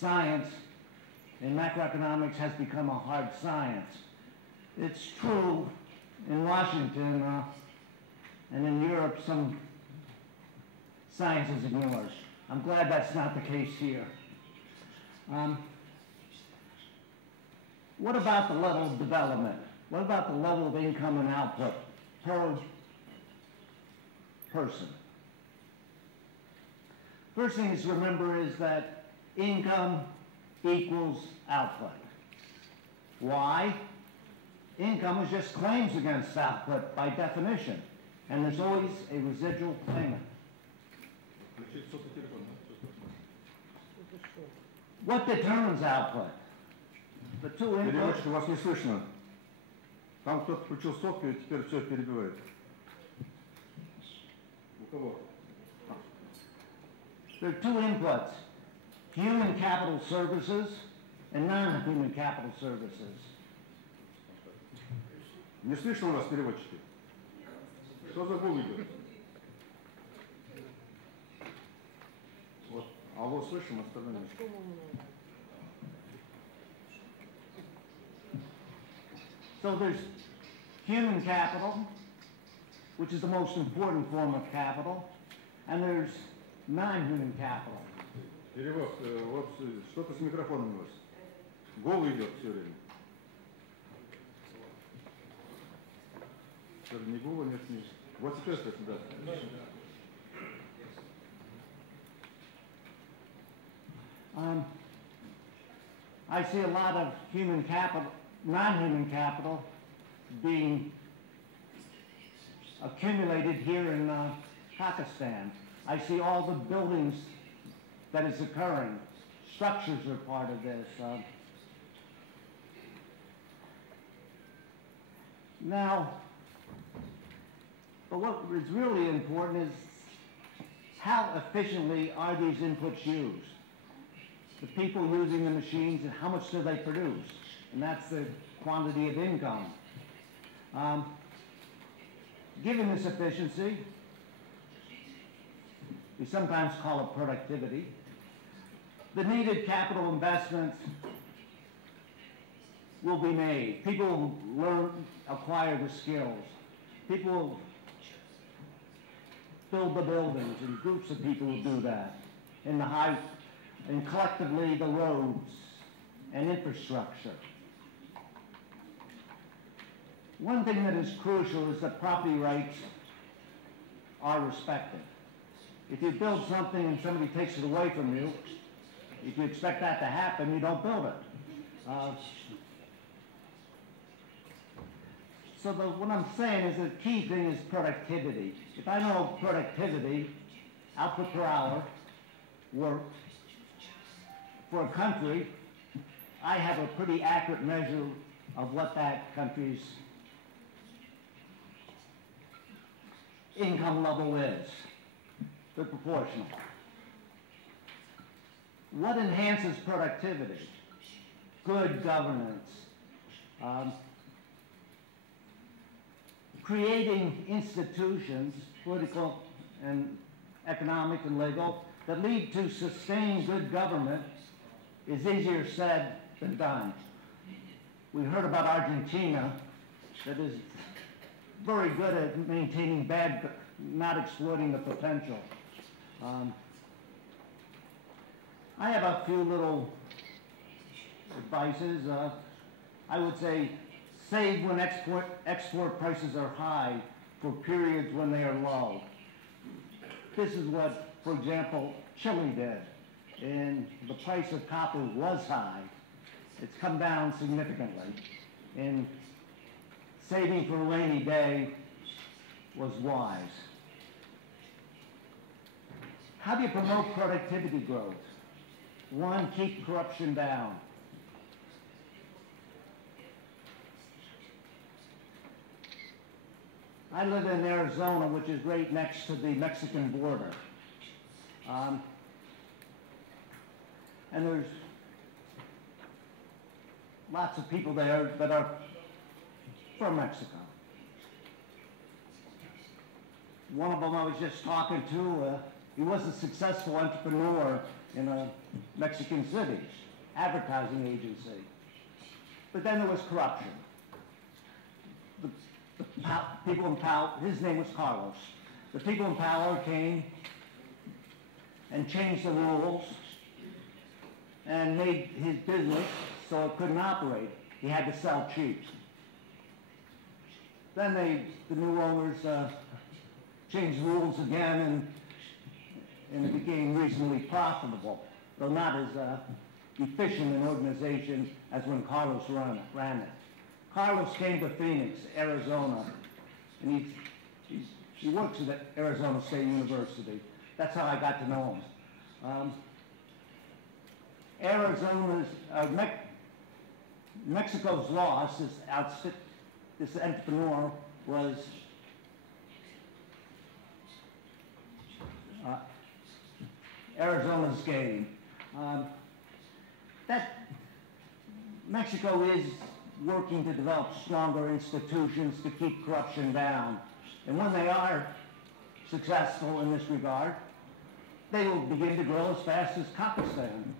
science in macroeconomics has become a hard science. It's true in Washington and in Europe some science is ignored. I'm glad that's not the case here. What about the level of development? What about the level of income and output per person? First thing to remember is that income equals output. Why? Income is just claims against output by definition, and there's always a residual payment. What determines output? The two inputs. Переводчик, вас не слышно. Там кто-то включил сотку и теперь все перебивает. У кого? There are two inputs, human capital services and non-human capital services. Не слышно вас, переводчики? Что за гул идет? Вот, алло, слышим, остальное. So there's human capital, which is the most important form of capital, and there's non-human capital. Перевод, вот что-то с микрофоном у вас. Гол идет все время. Не гола, нет, нет. Вот сейчас это, да. I see a lot of human capital, non-human capital being accumulated here in Pakistan. I see all the buildings that is occurring. Structures are part of this. Now, but what is really important is how efficiently are these inputs used? The people using the machines, and how much do they produce? And that's the quantity of income. Given this efficiency, we sometimes call it productivity, the needed capital investments will be made. People will learn, acquire the skills. People will build the buildings, and groups of people will do that. And collectively the roads and infrastructure. One thing that is crucial is that property rights are respected. If you build something and somebody takes it away from you, if you expect that to happen, you don't build it. So what I'm saying is the key thing is productivity. If I know productivity, output per hour, worked, for a country, I have a pretty accurate measure of what that country's income level is. They're proportional. What enhances productivity? Good governance. Creating institutions, political and economic and legal, that lead to sustained good government is easier said than done. We heard about Argentina that is very good at maintaining bad, not exploiting the potential. I have a few little advices. I would say save when export prices are high for periods when they are low. This is what, for example, Chile did. And the price of copper was high. It's come down significantly. And saving for a rainy day was wise. How do you promote productivity growth? One, keep corruption down. I live in Arizona, which is right next to the Mexican border. And there's lots of people there that are from Mexico. One of them I was just talking to, he was a successful entrepreneur in a Mexican city, advertising agency. But then there was corruption. People in power, his name was Carlos. The people in power came and changed the rules and made his business so it couldn't operate. He had to sell cheap. Then the new owners changed the rules again, and it became reasonably profitable, though not as efficient an organization as when Carlos ran it. Carlos came to Phoenix, Arizona, and he works at Arizona State University. That's how I got to know him. Mexico's loss, this entrepreneur was Arizona's gain. Mexico is working to develop stronger institutions to keep corruption down. And when they are successful in this regard, they will begin to grow as fast as Pakistan.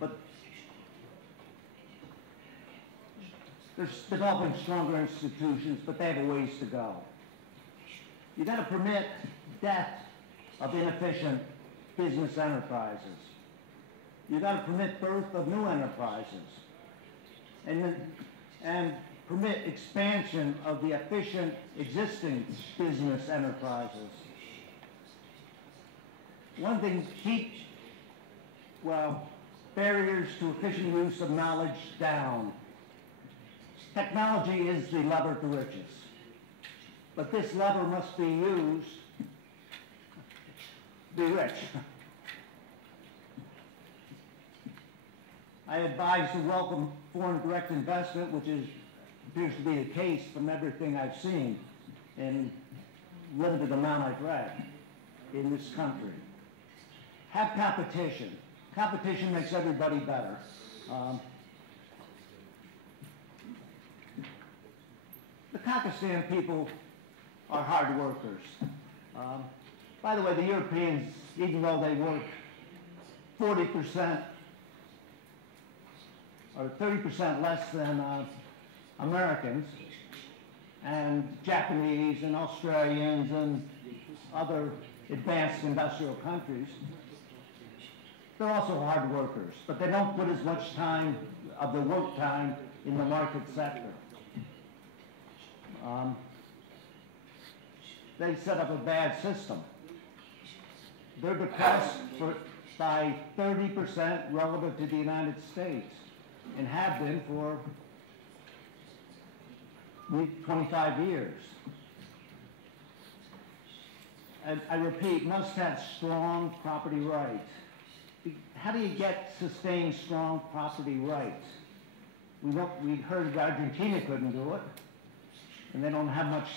But they're developing stronger institutions, but they have a ways to go. You've got to permit death of inefficient business enterprises. You've got to permit birth of new enterprises. And permit expansion of the efficient existing business enterprises. One thing, keep, barriers to efficient use of knowledge down. Technology is the lever to riches, but this lever must be used to be rich. I advise to welcome foreign direct investment, which appears to be the case from everything I've seen in limited amount I've read in this country. Have competition. Competition makes everybody better. The Pakistan people are hard workers. By the way, the Europeans, even though they work 40% or 30% less than Americans and Japanese and Australians and other advanced industrial countries, they're also hard workers, but they don't put as much time of their work time in the market sector. They set up a bad system. They're depressed by 30% relative to the United States, and have been for 25 years. And I repeat, must have strong property rights. How do you get sustained strong property rights? We heard Argentina couldn't do it, and they don't have much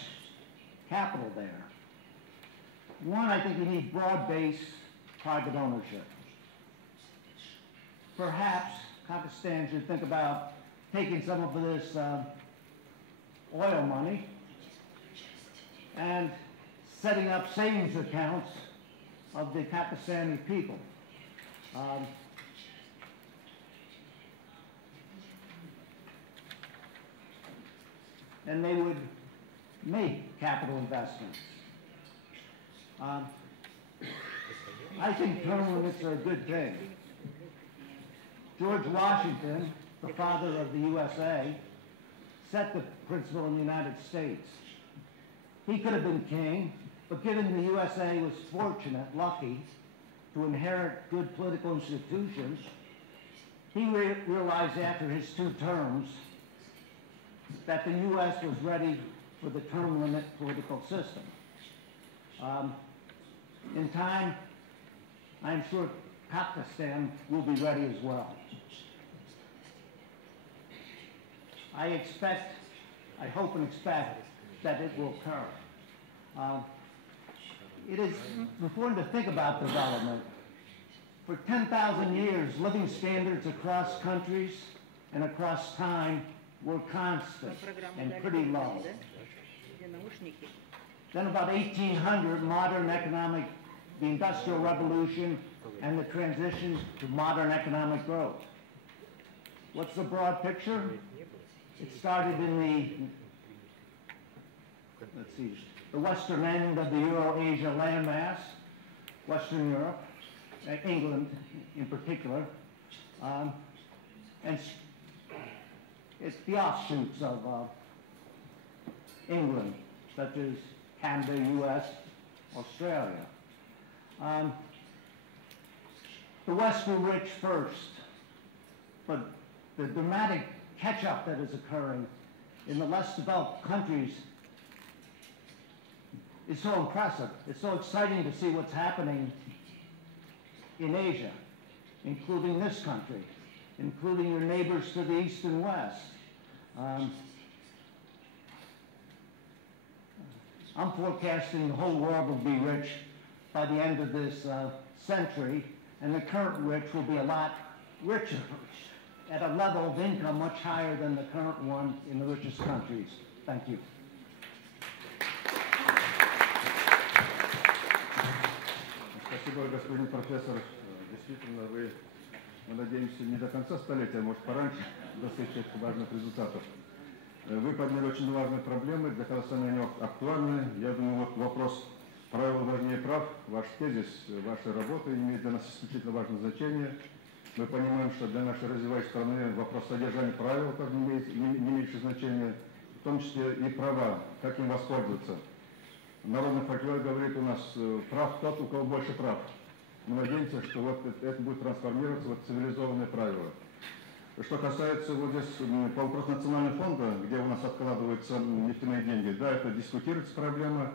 capital there. One, I think you need broad-based private ownership. Perhaps Pakistan should think about taking some of this oil money and setting up savings accounts of the Pakistani people. And they would make capital investments. I think term limits are a good thing. George Washington, the father of the USA, set the principle in the United States. He could have been king, but given the USA was fortunate, lucky, to inherit good political institutions, he realized after his 2 terms that the U.S. was ready for the term limit political system. In time, I'm sure Pakistan will be ready as well. I hope and expect that it will occur. It is important to think about development. For 10,000 years, living standards across countries and across time were constant and pretty low. Then about 1800, the Industrial Revolution and the transition to modern economic growth. What's the broad picture? It started in the western end of the Euro-Asia landmass, Western Europe, England in particular, and it's the offshoots of England, such as Canada, U.S., Australia. The West will rich first, but the dramatic catch-up that is occurring in the less developed countries is so impressive. It's so exciting to see what's happening in Asia, including this country, including your neighbors to the east and west. I'm forecasting the whole world will be rich by the end of this century, and the current rich will be a lot richer, at a level of income much higher than the current one in the richest countries. Thank you. Спасибо, господин профессор. Действительно, мы надеемся, не до конца столетия, а может пораньше достичь этих важных результатов. Вы подняли очень важные проблемы, для Казахстана они актуальны. Я думаю, вот вопрос правил важнее прав, ваш тезис, вашей работы имеет для нас исключительно важное значение. Мы понимаем, что для нашей развивающей страны вопрос содержания правил также не меньшее значение, в том числе и права, как им воспользоваться. Народный фольклор говорит у нас, прав тот, у кого больше прав. Мы надеемся, что вот это будет трансформироваться в цивилизованные правила. Что касается вот здесь по вопросу национального фонда, где у нас откладываются нефтяные деньги, да, это дискутируется проблема.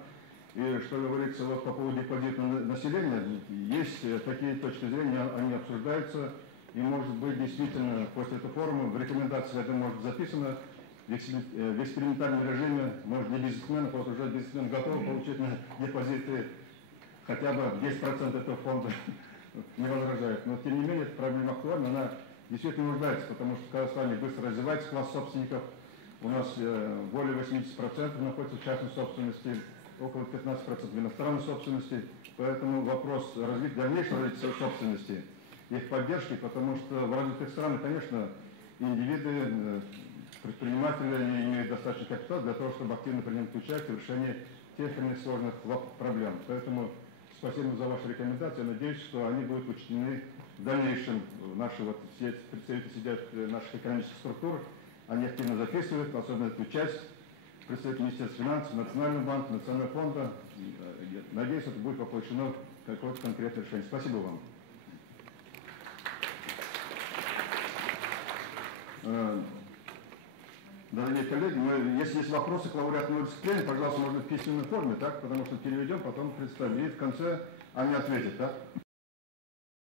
И что говорится вот по поводу депозитного населения, есть такие точки зрения, они обсуждаются. И может быть действительно после этого форума в рекомендации это может быть записано. В экспериментальном режиме, может, для бизнесмена, просто уже бизнесмен готов получить на депозиты хотя бы 10% этого фонда, не возражает. Но тем не менее, эта проблема актуальна, она действительно нуждается, потому что в Казахстане быстро развивается класс собственников. У нас более 80% находится в частной собственности, около 15% в иностранной собственности. Поэтому вопрос дальнейшего развития собственности, их поддержки, потому что в развитых странах, конечно, индивиды, предприниматели имеют достаточно капитала для того, чтобы активно принимать участие в решении тех или иных сложных проблем. Поэтому спасибо за ваши рекомендации. Я надеюсь, что они будут учтены в дальнейшем. Наши вот все представители сидят наших экономических структур, они активно записывают, особенно эту часть, представители Министерства финансов, Национального банка, Национального фонда. Надеюсь, это будет воплощено какое-то конкретное решение. Спасибо вам. Дорогие коллеги, если есть вопросы к лауреату Нобелевской премии, пожалуйста, можно в письменной форме, так, потому что переведем, потом представим. И в конце они ответят, так?